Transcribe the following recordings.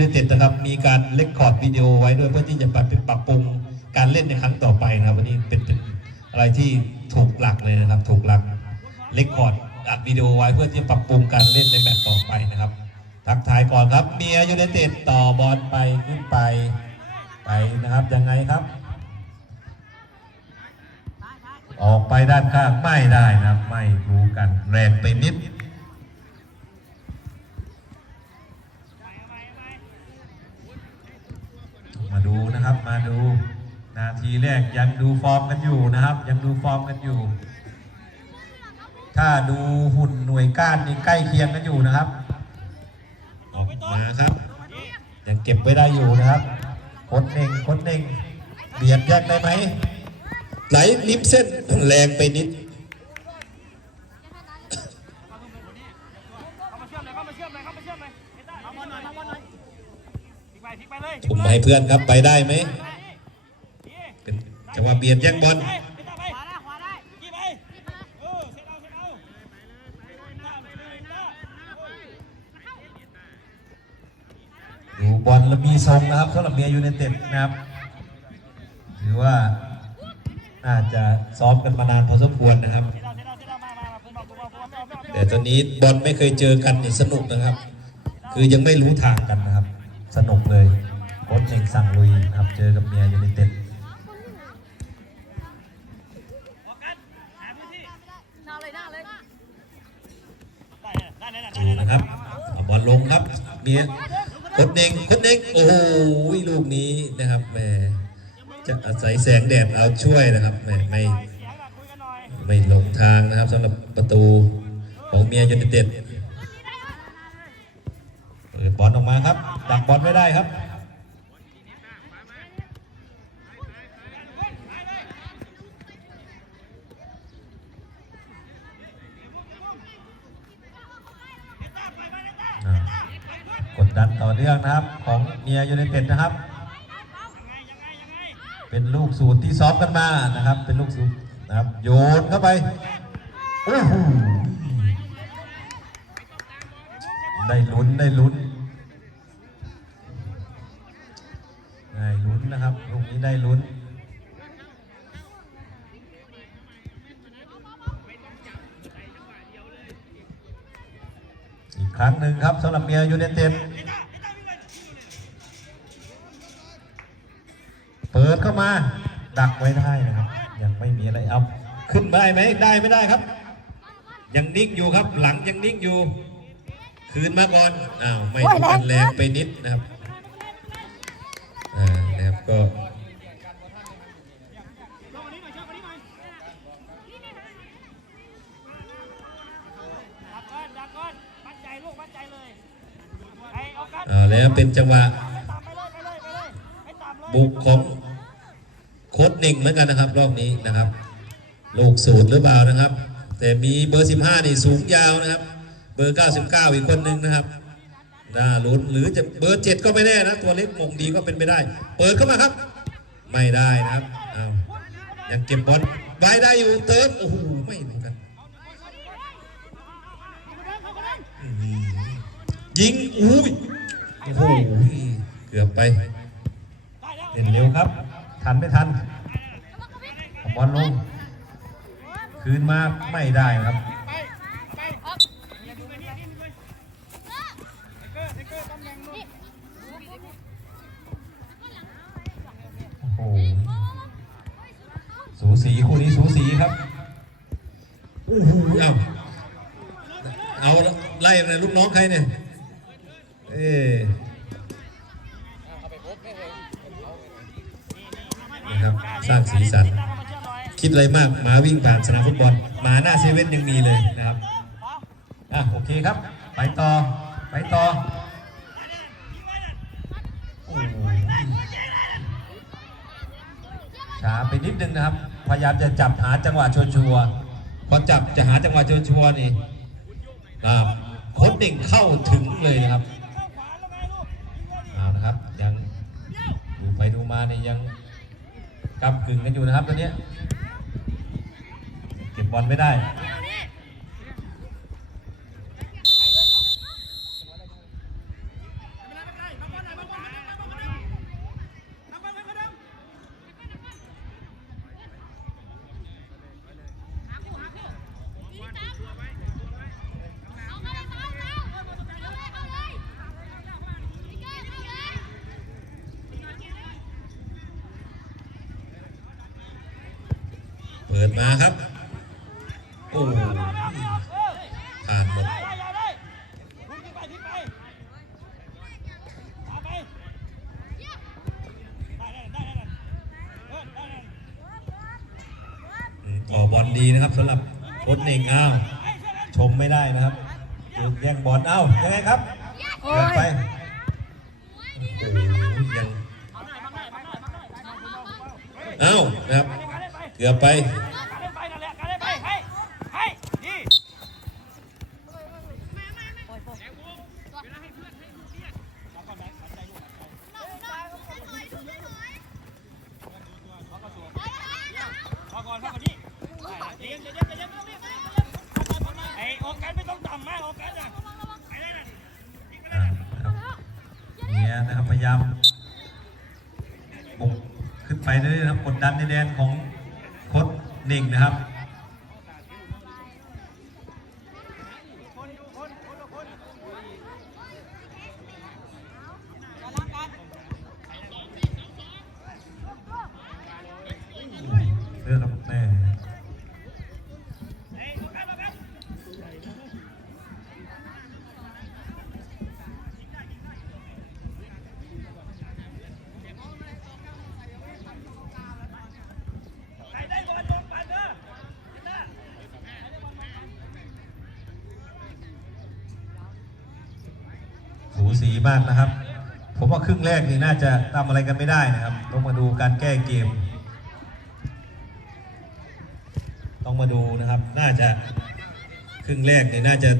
ยูไนเต็ดนะครับมีการเลคคอร์ดวิดีโอไว้ด้วยเพื่อที่จะปรับปรับปรุงการเล่นในครั้งต่อไปนะครับวันนี้เป็นเป็นอะไรที่ถูกหลักเลยนะครับ ถูกหลักเลคคอร์ดอัดวิดีโอไว้เพื่อที่จะปรับปรุงการเล่นในแมตช์ต่อไปนะครับ ทักทายก่อนครับเมียยูไนเต็ดต่อบอลไปขึ้นไปไปนะครับยังไงครับ ออกไปด้านข้างไม่ได้นะครับ ไม่รู้กันแรงไปนิด มาดูนะครับมาดูนา ทีแรกยังดูฟอร์มกันอยู่นะครับ ยังดูฟอร์มกันอยู่ ถ้าดูหุ่นหน่วยก้านนี่ใกล้เคียงกันอยู่นะครับ ออกมาครับยังเก็บไว้ได้อยู่นะครับโคดเน่งโคดเน่งเบียดแยกได้ไหมไหลริมเส้นแรงไปนิดเข้ามาเชื่อมเลยเข้ามาเชื่อมเลยเข้ามาเชื่อมเลยเห็นได้เอาบอลหน่อยเอาบอลหน่อยพลิกไปพลิกไปเลยผมให้เพื่อนครับไปได้ไหมเป็น จังหวะเบียดแย่งบอลดูบอลแล้วมีทรงนะครับสำหรับเมียยูไนเต็ดนะครับถือว่าน่าจะซ้อมกันมานานพอสมควรนะครับ แต่ตอนนี้บอลไม่เคยเจอกันนี่สนุกนะครับ คือยังไม่รู้ทางกันนะครับ สนุกเลยโค้ชเองสั่งลุยนะครับเจอกับเมียยูไนเต็ด เลยหน้าเลยได้เลยได้เลยได้ดูเลยนะครับเอาบอลลงครับเมียโค้ชเองโค้ชเองโอ้โหลูกนี้นะครับแหมจะอาศัยแสงแดดเอาช่วยนะครับแหมไม่เสียงอะคุยกันหน่อยไม่หลงทางนะครับสำหรับประตูของเมียยูไนเต็ดเปิดบอลออกมาครับดักบอลไม่ได้ครับ ยยูไนเต็ดนะครับ เป็นลูกสูตรที่ซ้อมกันมานะครับ เป็นลูกสูตรนะครับ โยนเข้าไปโอ้โหได้ลุ้นได้ลุ้นได้ลุ้นนะครับลูกนี้ได้ลุ้นอีกครั้งหนึ่งครับสำหรับเมียยูไนเต็ด มา ดักไว้ได้นะครับ ยังไม่มีอะไรเอาขึ้นได้ไหมได้ไม่ได้ครับ ยังนิ่งอยู่ครับ หลังยังนิ่งอยู่ คืนมาก่อนอ้าวไม่ถูกกันแรงไปนิดนะครับอ่านะครับก็ลงอันนี้หน่อยเชื่อมอันนี้หน่อยดักก่อนดักก่อนมั่นใจลูกมั่นใจเลยไอ้เอากันอ่าแล้วเป็นจังหวะตามไปเลยไปเลยไปเลยให้ตามเลยบุกของ โค้ดหนึ่งเหมือนกันนะครับ รอบนี้นะครับ ลูกสูตรหรือเปล่านะครับ แต่มีเบอร์ 15 นี่สูงยาวนะครับ เบอร์ 99 อีกคนหนึ่งนะครับน่าลุ้นหรือจะเบอร์7ก็ไม่แน่นะ ตัวเล็กมงดีก็เป็นไปได้ เปิดเข้ามาครับ ไม่ได้นะครับอ้ายังเก็บบอลไว้ได้อยู่เติมโอ้โหไม่เหมือนกันยิงอุ้ยโอ้โหเกือบไปเล่นเร็วครับ ทันไม่ทันบอลลง คืนมาไม่ได้ครับโอ้สูสีคู่นี้สูสีครับโอ้โหเอาเอาไล่เลยลูกน้องใครเนี่ย เอ๊ะ นะครับ สร้างสีสัน คิดอะไรมากหมาวิ่งผ่านสนามฟุตบอลหมาหน้าเซเว่นยังมีเลยนะครับอะโอเคครับ ไปต่อไปต่อโอ้โหช้าไปนิดนึงนะครับ พยายามจะจับหาจังหวะชัวร์พอจับจะหาจังหวะชัวร์นี่นะครับโค้ดหนึ่งเข้าถึงเลยนะครับเอานะครับยังดูไปดูมาเนี่ยยัง กำกึ่งกันอยู่นะครับตอนนี้ เก็บบอลไม่ได้ เปิดมาครับ โอ้ผ่านหมดก่ออได้ได้อืมออกบอลดีนะครับสำหรับโค้ชเน่งอ้าวชมไม่ได้นะครับถูกแย่งบอลอ้าวยังไงครับเกินไป กือบไปการเล่นไปนั่นแหละการเล่นไปให้ให้ดีพอก่อนพอก่อนนี่เย็นเย็นเย็นเย็นไม่ต้องรีบไม่ต้องรีบไอ้โอกาสไม่ต้องต่ำมากโอกาสอะไปนะอ่านะครับเนี่ยนะครับพยายามบุกขึ้นไปเรื่อยๆครับกดดันในแดนของ น่งนะครับ สูสีมากนะครับ ผมว่าครึ่งแรกนี่น่าจะทำอะไรกันไม่ได้นะครับ ต้องมาดูการแก้เกม ต้องมาดูนะครับ น่าจะครึ่งแรกนี่น่าจะ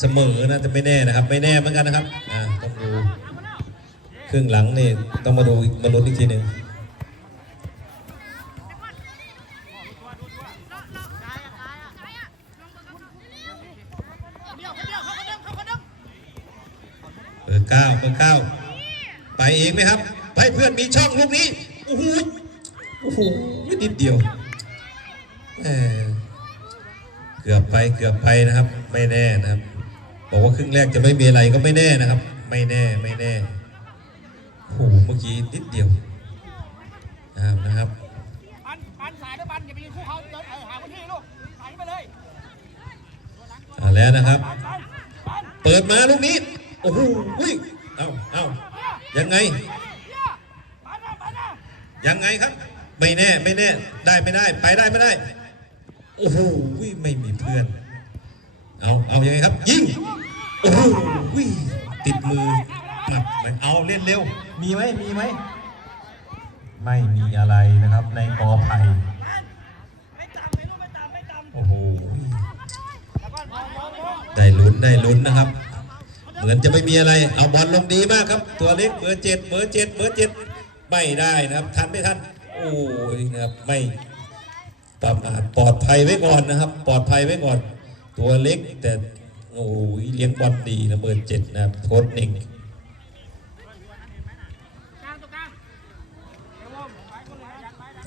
เสมอนะแต่ไม่แน่นะครับ ไม่แน่เหมือนกันนะครับอ่าต้องดูครึ่งหลังนี่ต้องมาดูมาลุ้นอีกทีหนึ่ง เบ อร์เก้าเบอร์เก้าไปเองไหมครับ ไปเพื่อนมีช่องลูกนี้โอ้โหโอ้โหนิดเดียวแหมเกือบไปเกือบไปนะครับ ไม่แน่นะครับ บอกว่าครึ่งแรกจะไม่มีอะไรก็ไม่แน่นะครับ ไม่แน่ไม่แน่โอ้โหเมื่อกี้นิดเดียวอ้าวนะครับปันปันสายด้วยปันอย่าไปยืนคู่เขาเดินเออหาพื้นที่ลูกสายไปเลยเอาแล้วนะครับปันปันปันเปิดมาลูกนี้โอ้โหอุ้ยเอาเอายังไง ยังไงครับ ไม่แน่ไม่แน่ ได้ไม่ได้ ไปได้ไม่ได้ โอ้โหไม่มีเพื่อน เอาเอายังไงครับ ยิง โอ้โหติดมือหมัดไปเอาเล่นเร็ว มีไหมมีไหม ไม่มีอะไรนะครับในกอไผ่โอ้โห ได้ลุ้นได้ลุ้นนะครับ เหมือนจะไม่มีอะไร เอาบอลลงดีมากครับ ตัวเล็กเบอร์เจ็ดเบอร์เจ็ดเบอร์เจ็ดไม่ได้นะครับ ทันไม่ทัน โอ้ยนะครับไม่ประมาทปลอดภัยไว้ก่อนนะครับ ปลอดภัยไว้ก่อน ตัวเล็กแต่โอ้ยเลี้ยงบอลดีนะเบอร์เจ็ดนะครับโค้ชหนึ่งกลางตรงกลาง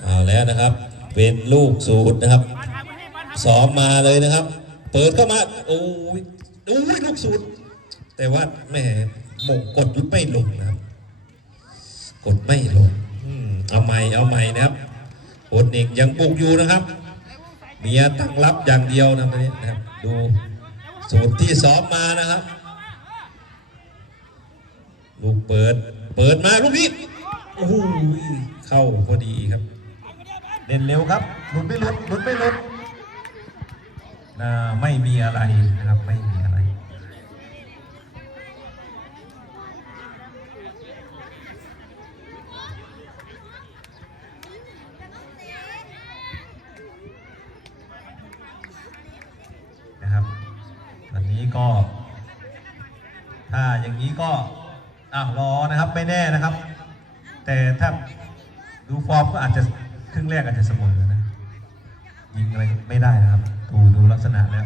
เอาแล้วนะครับ เป็นลูกสูตรนะครับซ้อมมาเลยนะครับ เปิดเข้ามาโอ้ยโอ้ยลูกสูตร แต่ว่าแหม่หมงกดไม่ลงนะครับ กดไม่ลงอเอาใหม่เอาใหม่นะครับโค้ชเอกยังบุกอยู่นะครับ เมียตั้งรับอย่างเดียวนะครับตอนนี้นะครับ ดูสูตรที่ซ้อมมานะครับ ลูกเปิด เปิดมาลูกนี้โอ้โหเข้าพอดีครับ เล่นเร็วครับหลุดไม่หลุดหลุดไม่หลุดนะไม่มีอะไรนะครับไม่มีอะไร นะครับ วันนี้ก็ ถ้า อย่างนี้ก็อะรอนะครับไม่แน่นะครับ แต่ถ้าดูฟอร์มก็อาจจะครึ่งแรกอาจจะเสมอนะยิงอะไรไม่ได้นะครับ ดูดูลักษณะแล้ว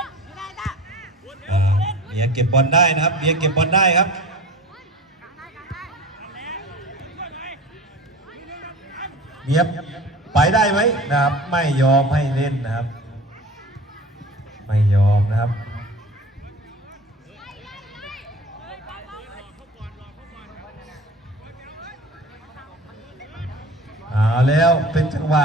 อนไม่ได้จ้ะอ่าเบียเก็บบอลได้นะครับเบียเก็บบอลได้ครับเงียบไปได้ไหมนะครับ ไม่ยอมให้เล่นนะครับ ไม่ยอมนะครับเอาแล้วเป็นจังหวะ